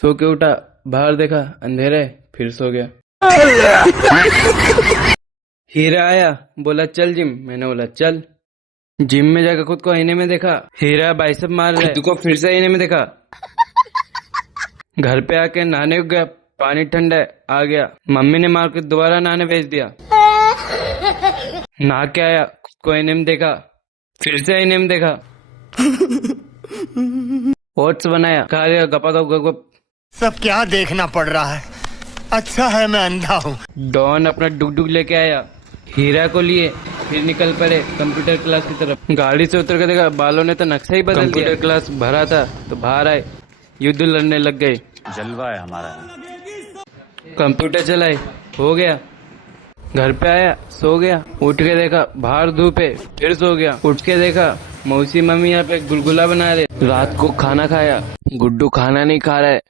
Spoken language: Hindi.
सो के उठा, बाहर देखा अंधेरा है, फिर सो गया। हीरा आया, बोला चल जिम। मैंने बोला चल। जिम में जाकर खुद को आईने में देखा, हीरा बाइसेप मार रहा है, खुद को फिर से आईने में देखा। घर पे आके नहाने को गया, पानी ठंडा है, आ गया। मम्मी ने मार के दोबारा नहाने भेज दिया। नहा के आया, खुद को आईने में देखा, फिर से आईने में देखा। ओट्स बनाया, खा लिया, गपा गप। सब क्या देखना पड़ रहा है। अच्छा है मैं अंधा हूँ। डॉन अपना डुगडुग लेके आया, हीरा को लिए, फिर निकल पड़े कंप्यूटर क्लास की तरफ। गाड़ी से उतर कर देखा, बालों ने तो नक्शा ही बदल दिया। कंप्यूटर क्लास भरा था तो बाहर आए, युद्ध लड़ने लग गए। जलवा है हमारा। कंप्यूटर चलाए, हो गया। घर पे आया, सो गया। उठ के देखा बाहर धूप है, फिर सो गया। उठ के देखा मौसी मम्मी यहाँ पे गुलगुला बना रहे। रात को खाना खाया, गुड्डू खाना नहीं खा रहा है।